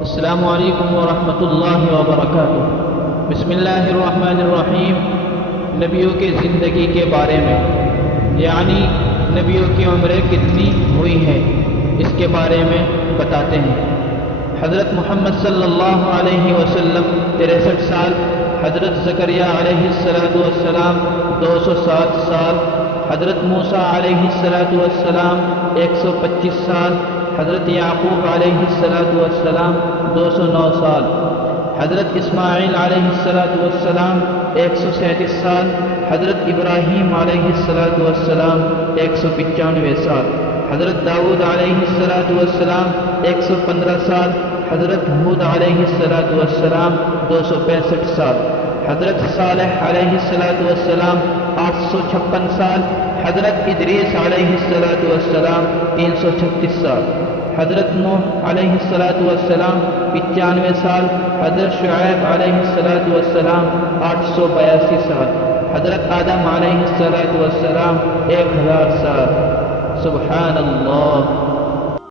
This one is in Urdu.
السلام علیکم ورحمۃ اللہ وبرکاتہ۔ بسم اللہ الرحمن الرحیم۔ نبیوں کی زندگی کے بارے میں، یعنی نبیوں کی عمریں کتنی ہوئی ہیں اس کے بارے میں بتاتے ہیں۔ حضرت محمد صلی اللہ علیہ وسلم 63 سال، حضرت زکریا علیہ السلام 207 سال، حضرت موسیٰ علیہ السلام 125 سال، حضرت یعقوب علیہ السلام 209 سال، حضرت اسماعیل علیہ السلام 137 سال، حضرت ابراہیم علیہ السلام 195 سال، حضرت داؤد علیہ السلام 115 سال، حضرت ہود علیہ السلام 265 سال، حضرت صالح علیہ السلام 856 سال، حضرت ادریس علیہ السلام 336 سال، حضرت نوح علیہ السلام 95 سال، حضرت شعیب علیہ السلام 882 سال، حضرت آدم علیہ السلام 1000 سال۔ سبحان اللہ۔